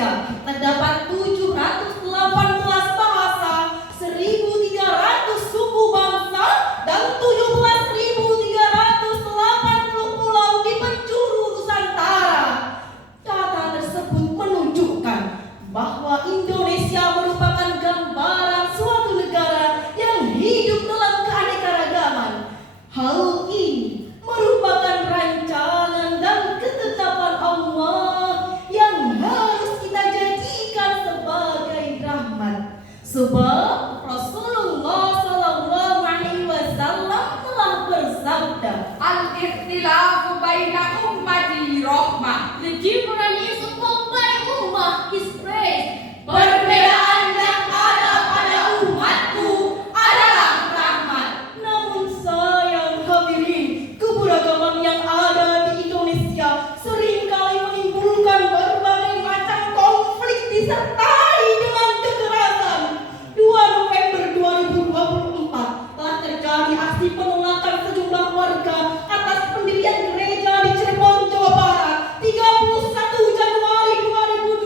Indonesia terdapat 718 bahasa, 1.300 suku bangsa, dan 17.380 pulau di penjuru Nusantara. Data tersebut menunjukkan bahwa Indonesia merupakan gambaran suatu negara yang hidup dalam keanekaragaman. Hal ini merupakan rancangan dan ketetapan Allah yang harus kita jadikan sebagai rahmat. Sebab Rasulullah SAW telah bersabda, Al-ikhtilafu baina ummati rahmah. The difference is among my ummah is praise. perbedaan yang ada pada umatku adalah rahmat. Namun sayang hadirin, keberagaman yang ada di Indonesia seringkali menimbulkan berbagai macam konflik disertai dengan kekerasan. 2 November 2024 telah terjadi aksi penolakan sejumlah warga atas pendirian gereja di Cirebon, Jawa Barat. 31 Januari 2025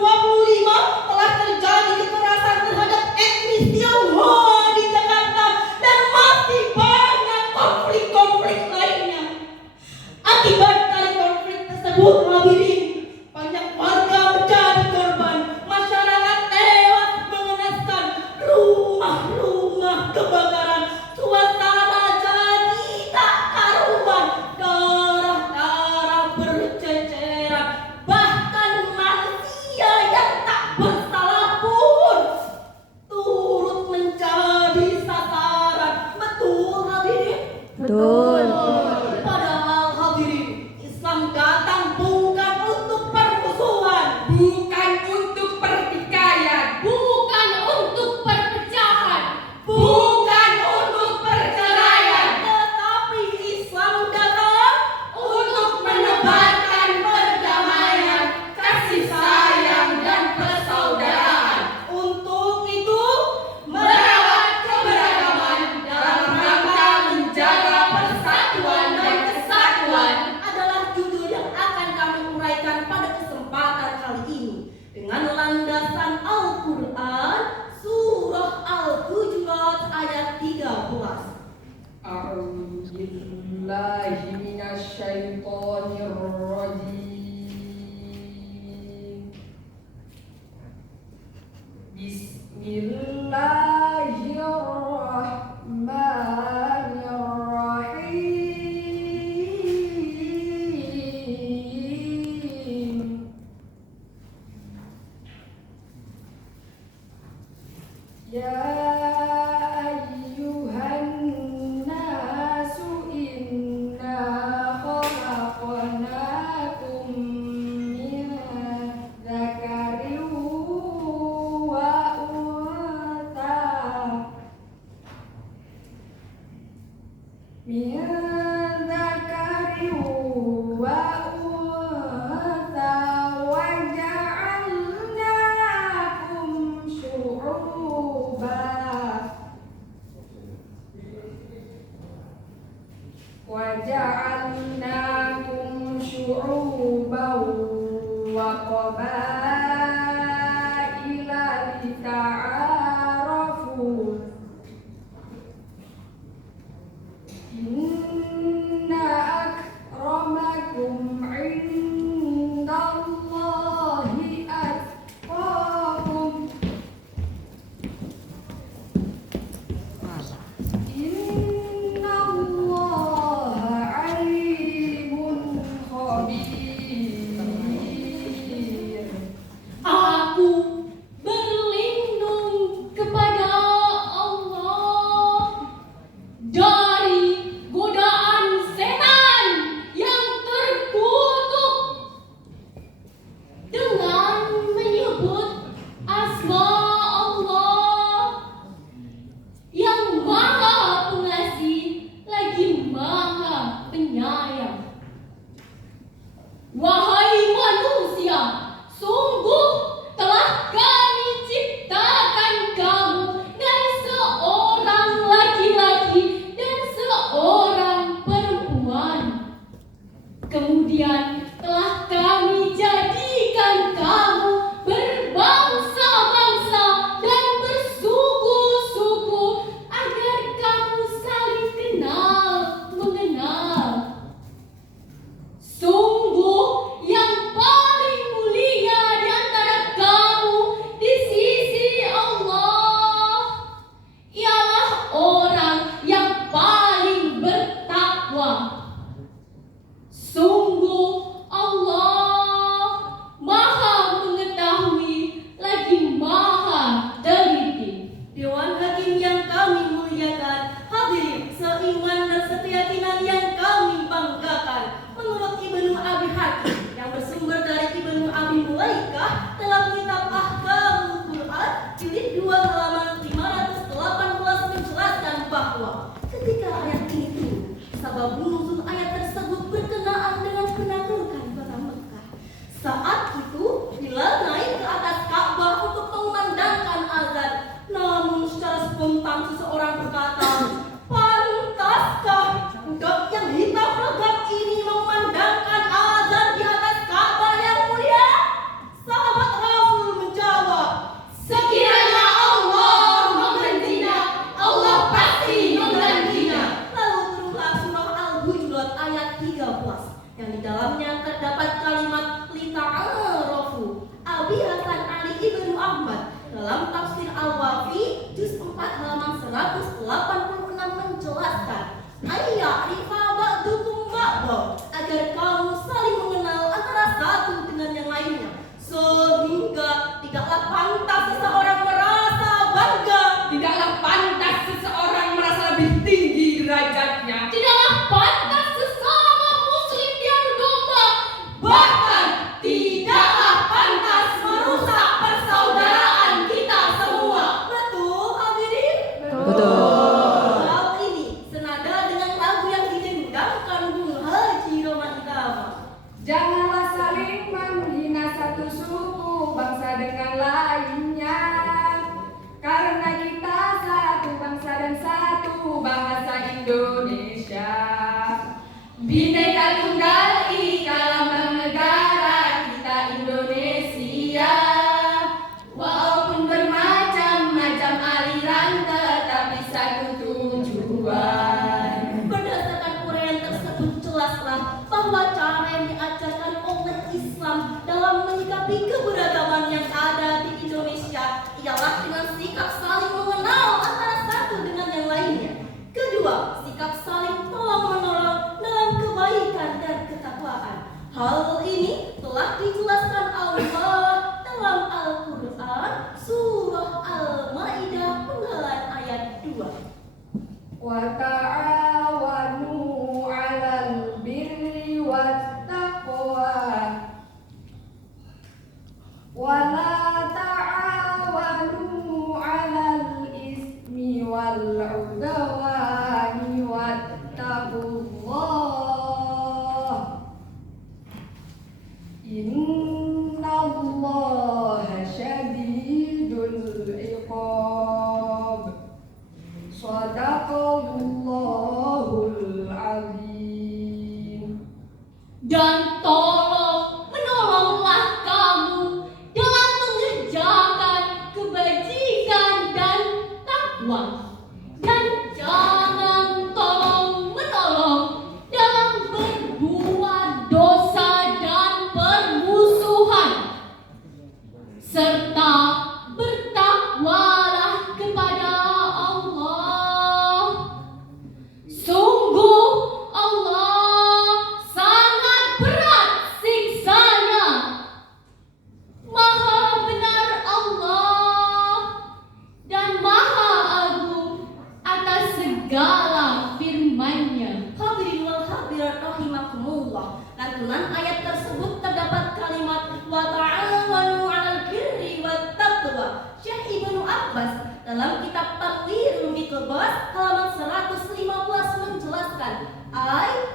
telah terjadi kekerasan terhadap etnis Tionghoa di Jakarta dan masih banyak konflik-konflik lainnya. Akibat dari konflik tersebut, hadirin, banyak warga menjadi korban. Masyarakat tewas mengenaskan, rumah-rumah kebakaran, suasana jadi tak karuan, darah-darah berceceran, bahkan manusia yang tak bersalah pun turut menjadi sasaran. Betul hadirin? Betul. Padahal hadirin, Islam datang bukan untuk permusuhan, Bukan untuk pertikaian, Bukan untuk perpecahan, bukan untuk perceraian, tetapi Islam datang untuk menebarkan perdamaian, kasih sayang dan persaudaraan. Untuk itu Merawat keberagaman dalam rangka menjaga persatuan dan kesatuan. adalah judul yang akan kami uraikan pada kesempatan kali ini dengan landasan Al-Quran surah Al-Hujurat ayat 13. A'udzu billahi minasyaitonir rajim. Bismillahirrahmanirrahim. Ya ayyuhan nasu inna khalaqnakum min dzakarin wa untha wa ja'alnakum syu'uban wa qabaila lita'arafu. Inna akramakum indallahi atqakum. Innallaha alimun khabir. dan sekeyakinan yang kami banggakan. Menurut Ibnu Abi Hatim yang bersumber dari Ibnu Abi Mulaikah dalam kitab Ahkamul Quran jilid 2 halaman 518 menjelaskan bahwa ketika ayat ini turun, sabab nuzul ayat tersebut berkenaan dengan penaklukan kota Mekah. Saat itu Bilal naik ke atas Ka'bah untuk mengumandangkan azan. Namun secara spontan seseorang berkata, "Pantaskah budak yang hitam legam ini mengumandangkan azan di atas Ka'bah yang mulia?" Sahabat Rasul menjawab, Sekiranya Allah menggantinya, Allah pasti menggantinya. Lalu turunlah surah Al-Hujurat ayat 13 yang di dalamnya terdapat kalimat lita'arafu. Abi Hasan Ali Ibnu Ahmad dalam tafsir Al-Wafi juz 4 halaman 186 menjelaskan, "Ayya'rifa ba'dukum ba'da," agar kamu saling mengenal antara satu dengan yang lainnya, sehingga tidaklah pantas seseorang merasa bangga. Tidaklah pantas seseorang merasa lebih tinggi derajatnya. Tidaklah pantas sesama muslim diadu domba. Bahkan tidaklah pantas merusak persaudaraan kita semua. Betul, hadirin? Betul. Hal ini senada dengan lagu yang didendangkan Bung Haji Roma Itama. Janganlah saling menghina satu suku bangsa dengan lainnya, karena kita satu bangsa dan satu bahasa Indonesia. Bhinneka Tunggal Ika lambang negara kita Indonesia. Walaupun bermacam-macam aliran, tetapi satu tujuan. Berdasarkan uraian tersebut jelaslah bahwa cara yang diajarkan oleh Islam dalam menyikapi keberagaman yang ada di Indonesia ialah dengan sikap saling mengenal antara satu dengan yang lainnya. Kedua, sikap saling tolong-menolong dalam kebaikan dan ketakwaan. Hal ini telah dijelaskan Allah dalam Al-Quran surah Al-Maidah penggalan ayat 2. Wa ta'awanu 'alal birri wat taqwa wa la ta'awanu 'alal ismi wal 'udwani wattaqullah. Innallaha syadidul iqab. Shadaqallahul azim. Dan menolonglah kamu dalam mengerjakan kebajikan dan takwa. Dan jangan tolong-menolong dalam berbuat dosa dan permusuhan. Serta bertakwalah kepada Allah. Sungguh Allah sangat berat siksanya. Maha benar Allah dan maha agung atas segala firman-Nya. Hadirin wal hadirat rahimakumullah. Lantunan ayat tersebut terdapat kalimat wa ta'awanu 'alal birri wat taqwa. Syekh Ibnu Abbas dalam kitab Taqwirul Miqbas halaman 115 menjelaskan,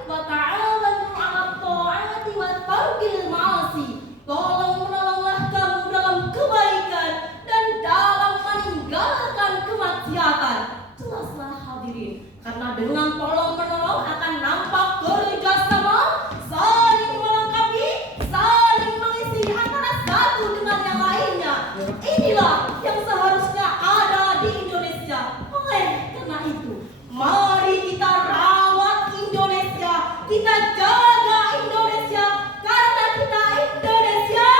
wa ta'awanu 'alal ta'ati wa tarkil ma'asi. Tolong-menolonglah kamu dalam kebaikan dan dalam meninggalkan kemaksiatan. Jelaslah hadirin, karena dengan tolong-menolong akan nampak kerjasama, saling melengkapi, saling mengisi antara satu dengan yang lainnya. Inilah yang seharusnya ada di Indonesia. Oleh karena itu, mari kita rawat Indonesia, kita jaga Indonesia, karena kita Indonesia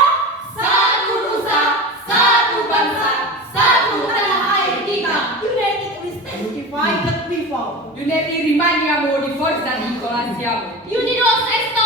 Satu nusa, satu bangsa, satu tanah air kita. United we stand, divided we fall. Uniti rimaniamo di forza di Colasiamo. Unidos est